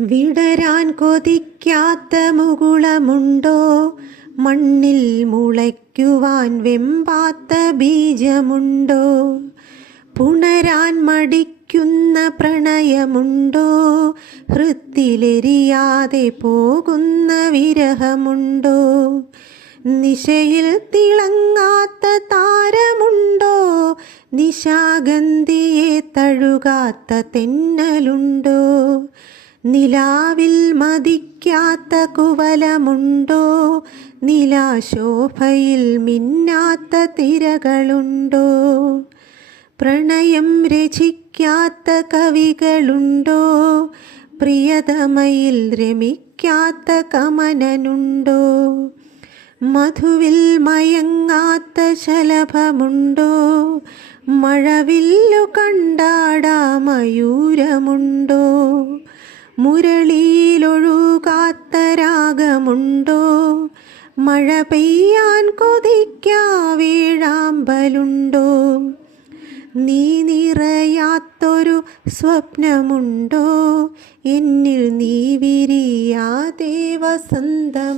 വിടരാൻ കൊതിക്കാത്ത മുകുളമുണ്ടോ? മണ്ണിൽ മുളയ്ക്കുവാൻ വെമ്പാത്ത ബീജമുണ്ടോ? പുണരാൻ മടിക്കുന്ന പ്രണയമുണ്ടോ? ഹൃത്തിലെരിയാതെ പോകുന്ന വിരഹമുണ്ടോ? നിശയിൽ തിളങ്ങാത്ത താരമുണ്ടോ? നിശാഗന്ധിയെ തഴുകാത്ത തെന്നലുണ്ടോ? നിലാവിൽ മതിക്കാത്ത കുവലമുണ്ടോ? നിലാശോഭയിൽ മിന്നാത്ത തിരകളുണ്ടോ? പ്രണയം രചിക്കാത്ത കവികളുണ്ടോ? പ്രിയതമയിൽ രമിക്കാത്ത കമനനുണ്ടോ? മധുവിൽ മയങ്ങാത്ത ശലഭമുണ്ടോ? മഴവില്ലു കണ്ടാടാ മയൂരമുണ്ടോ? മുരളിയിലൊഴുകാത്ത രാഗമുണ്ടോ? മഴ പെയ്യാൻ കൊതിക്കാ വേഴാമ്പലുണ്ടോ? നീ നിറയാത്തൊരു സ്വപ്നമുണ്ടോ? എന്നിൽ നീ വിരിയാതെ വസന്തമുണ്ടോ?